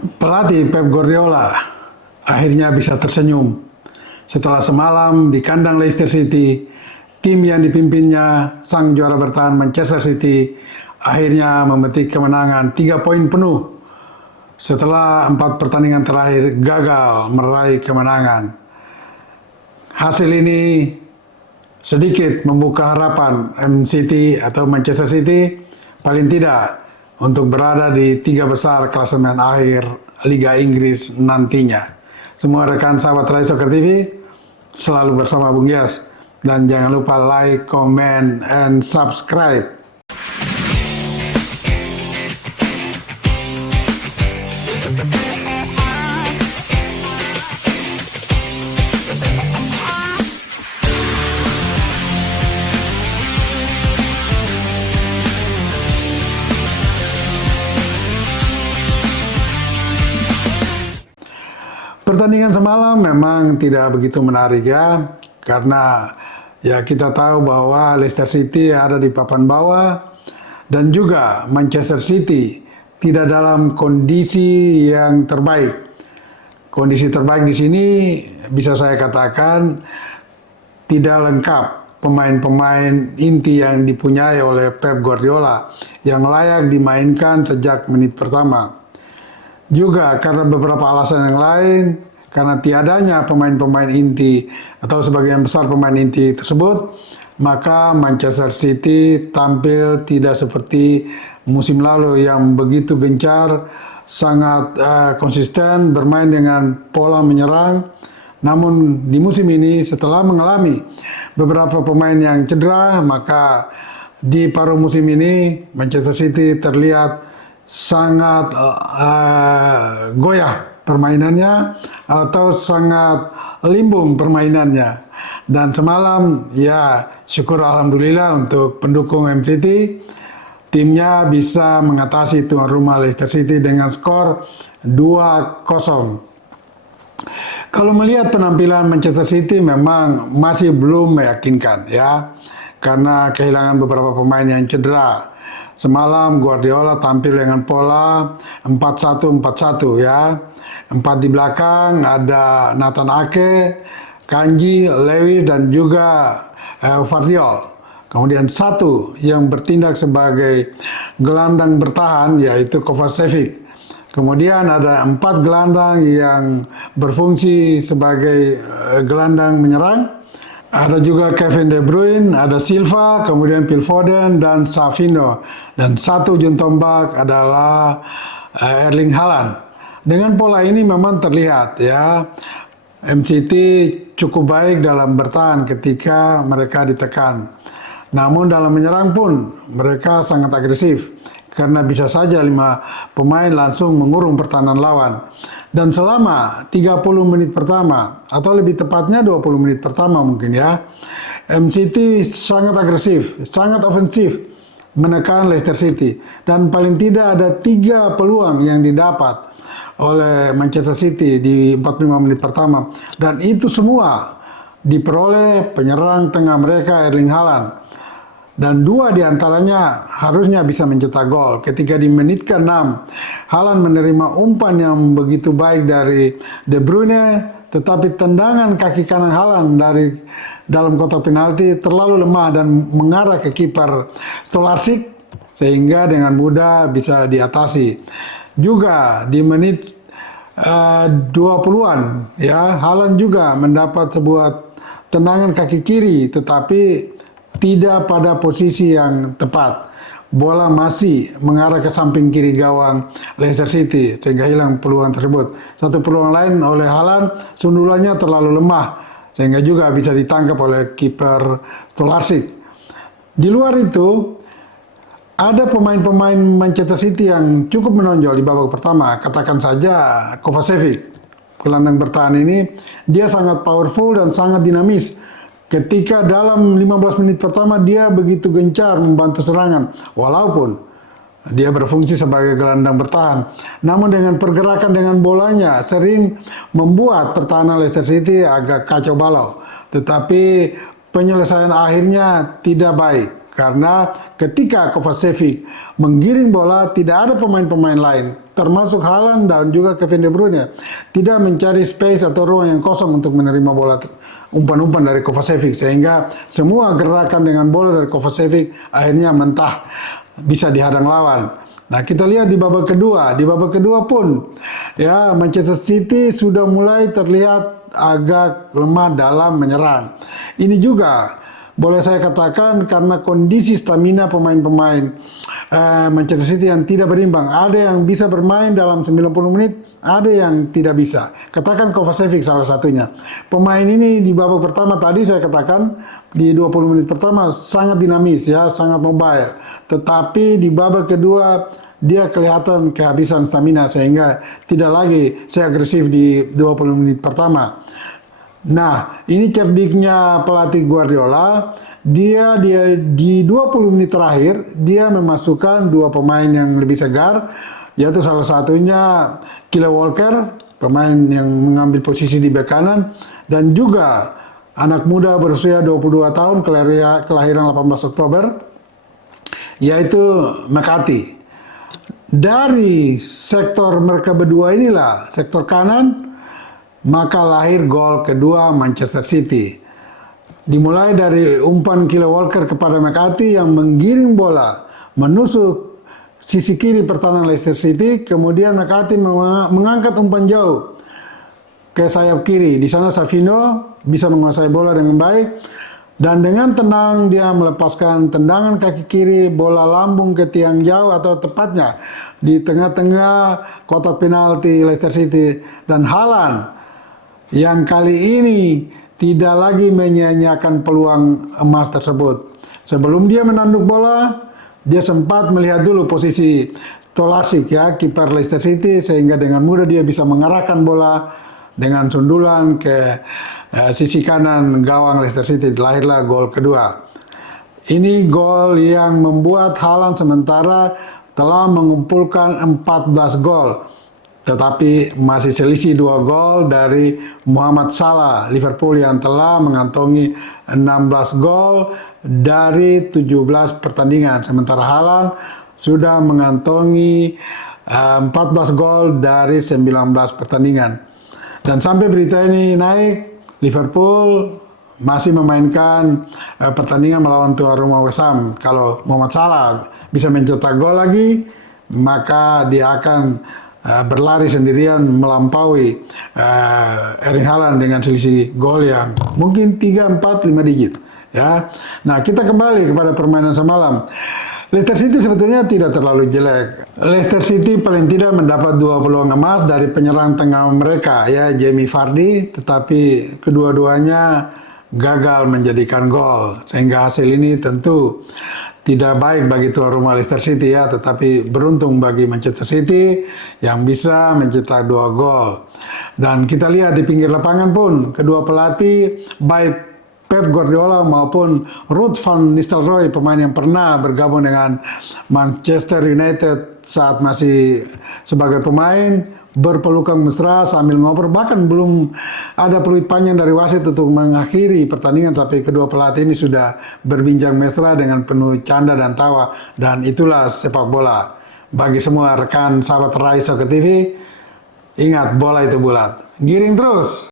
Pelatih Pep Guardiola akhirnya bisa tersenyum setelah semalam di kandang Leicester City, tim yang dipimpinnya sang juara bertahan Manchester City akhirnya memetik kemenangan 3 poin penuh setelah 4 pertandingan terakhir gagal meraih kemenangan. Hasil ini sedikit membuka harapan MCT atau Manchester City paling tidak untuk berada di 3 besar klasemen akhir Liga Inggris nantinya. Semua rekan sahabat Rai Soccer TV selalu bersama Bung Yas, dan jangan lupa like, comment, and subscribe. Pertandingan semalam memang tidak begitu menarik ya, karena ya kita tahu bahwa Leicester City ada di papan bawah dan juga Manchester City tidak dalam kondisi yang terbaik. Kondisi terbaik di sini bisa saya katakan tidak lengkap pemain-pemain inti yang dipunyai oleh Pep Guardiola yang layak dimainkan sejak menit pertama. Juga karena beberapa alasan yang lain, karena tiadanya pemain-pemain inti atau sebagian besar pemain inti tersebut, maka Manchester City tampil tidak seperti musim lalu yang begitu gencar, sangat konsisten bermain dengan pola menyerang. Namun di musim ini setelah mengalami beberapa pemain yang cedera, maka di paruh musim ini Manchester City terlihat sangat goyah permainannya atau sangat limbung permainannya. Dan semalam ya syukur alhamdulillah untuk pendukung MCT, timnya bisa mengatasi tuan rumah Leicester City dengan skor 2-0. Kalau melihat penampilan Manchester City memang masih belum meyakinkan ya, karena kehilangan beberapa pemain yang cedera. Semalam Guardiola tampil dengan pola 4-1-4-1 ya. 4 di belakang ada Nathan Ake, Kanji, Lewis, dan juga Vardiol. Kemudian satu yang bertindak sebagai gelandang bertahan yaitu Kovacevic. Kemudian ada 4 gelandang yang berfungsi sebagai gelandang menyerang. Ada juga Kevin De Bruyne, ada Silva, kemudian Phil Foden, dan Savinho. Dan satu ujung tombak adalah Erling Haaland. Dengan pola ini memang terlihat ya, MCT cukup baik dalam bertahan ketika mereka ditekan. Namun dalam menyerang pun mereka sangat agresif, karena bisa saja 5 pemain langsung mengurung pertahanan lawan. Dan selama 30 menit pertama, atau lebih tepatnya 20 menit pertama mungkin ya, MCT sangat agresif, sangat ofensif menekan Leicester City. Dan paling tidak ada 3 peluang yang didapat oleh Manchester City di 45 menit pertama. Dan itu semua diperoleh penyerang tengah mereka Erling Haaland. Dan 2 diantaranya harusnya bisa mencetak gol. Ketika di menit ke-6, Haaland menerima umpan yang begitu baik dari De Bruyne, tetapi tendangan kaki kanan Haaland dari dalam kotak penalti terlalu lemah dan mengarah ke kiper Stolarczyk, sehingga dengan mudah bisa diatasi. Juga di menit 20-an, ya, Haaland juga mendapat sebuah tendangan kaki kiri, tetapi tidak pada posisi yang tepat. Bola masih mengarah ke samping kiri gawang Leicester City sehingga hilang peluang tersebut. Satu peluang lain oleh Haaland, sundulannya terlalu lemah sehingga juga bisa ditangkap oleh kiper Stolarczyk. Di luar itu, ada pemain-pemain Manchester City yang cukup menonjol di babak pertama. Katakan saja Kovacevic, gelandang bertahan ini, dia sangat powerful dan sangat dinamis. Ketika dalam 15 menit pertama dia begitu gencar membantu serangan, walaupun dia berfungsi sebagai gelandang bertahan. Namun dengan pergerakan dengan bolanya sering membuat pertahanan Leicester City agak kacau balau. Tetapi penyelesaian akhirnya tidak baik, Karena ketika Kovacevic menggiring bola, tidak ada pemain-pemain lain, termasuk Haaland dan juga Kevin De Bruyne, tidak mencari space atau ruang yang kosong untuk menerima bola umpan-umpan dari Kovacevic, sehingga semua gerakan dengan bola dari Kovacevic akhirnya mentah bisa dihadang lawan. Nah, kita lihat di babak kedua pun ya Manchester City sudah mulai terlihat agak lemah dalam menyerang. Ini juga boleh saya katakan karena kondisi stamina pemain-pemain Manchester City yang tidak berimbang. Ada yang bisa bermain dalam 90 menit, ada yang tidak bisa. Katakan Kovacevic salah satunya. Pemain ini di babak pertama tadi saya katakan di 20 menit pertama sangat dinamis ya, sangat mobile. Tetapi di babak kedua dia kelihatan kehabisan stamina sehingga tidak lagi seagresif di 20 menit pertama. Nah, ini cerdiknya pelatih Guardiola. Dia di 20 menit terakhir dia memasukkan dua pemain yang lebih segar, yaitu salah satunya Kyle Walker, pemain yang mengambil posisi di bek kanan, dan juga anak muda berusia 22 tahun kelahiran 18 Oktober, yaitu McCarthy. Dari sektor mereka berdua inilah, sektor kanan, maka lahir gol kedua Manchester City. Dimulai dari umpan Kyle Walker kepada McCarthy yang menggiring bola menusuk sisi kiri pertahanan Leicester City, kemudian McCarthy mengangkat umpan jauh ke sayap kiri. Di sana Savino bisa menguasai bola dengan baik dan dengan tenang dia melepaskan tendangan kaki kiri, bola lambung ke tiang jauh atau tepatnya di tengah-tengah kotak penalti Leicester City, dan Haaland yang kali ini tidak lagi menyia-nyiakan peluang emas tersebut. Sebelum dia menanduk bola, dia sempat melihat dulu posisi Stolarczyk ya, kiper Leicester City, sehingga dengan mudah dia bisa mengarahkan bola dengan sundulan ke sisi kanan gawang Leicester City. Lahirlah gol kedua. Ini gol yang membuat Haaland sementara telah mengumpulkan 14 gol. Tetapi masih selisih 2 gol dari Mohamed Salah Liverpool yang telah mengantongi 16 gol dari 17 pertandingan. Sementara Haaland sudah mengantongi 14 gol dari 19 pertandingan. Dan sampai berita ini naik, Liverpool masih memainkan pertandingan melawan tuan rumah West Ham. Kalau Mohamed Salah bisa mencetak gol lagi, maka dia akan berlari sendirian melampaui Erling Haaland dengan selisih gol yang mungkin 3, 4, 5 digit ya. Nah, kita kembali kepada permainan semalam. Leicester City sebetulnya tidak terlalu jelek. Leicester City paling tidak mendapat 2 peluang emas dari penyerang tengah mereka ya, Jamie Vardy, tetapi kedua-duanya gagal menjadikan gol, sehingga hasil ini tentu tidak baik bagi tuan rumah Leicester City ya, tetapi beruntung bagi Manchester City yang bisa mencetak 2 gol. Dan kita lihat di pinggir lapangan pun kedua pelatih baik Pep Guardiola maupun Ruud van Nistelrooy, pemain yang pernah bergabung dengan Manchester United saat masih sebagai pemain, berpelukan mesra sambil ngobrol, bahkan belum ada peluit panjang dari wasit untuk mengakhiri pertandingan, tapi kedua pelatih ini sudah berbincang mesra dengan penuh canda dan tawa, dan itulah sepak bola. Bagi semua rekan sahabat Rai Soccer TV, ingat bola itu bulat, giring terus.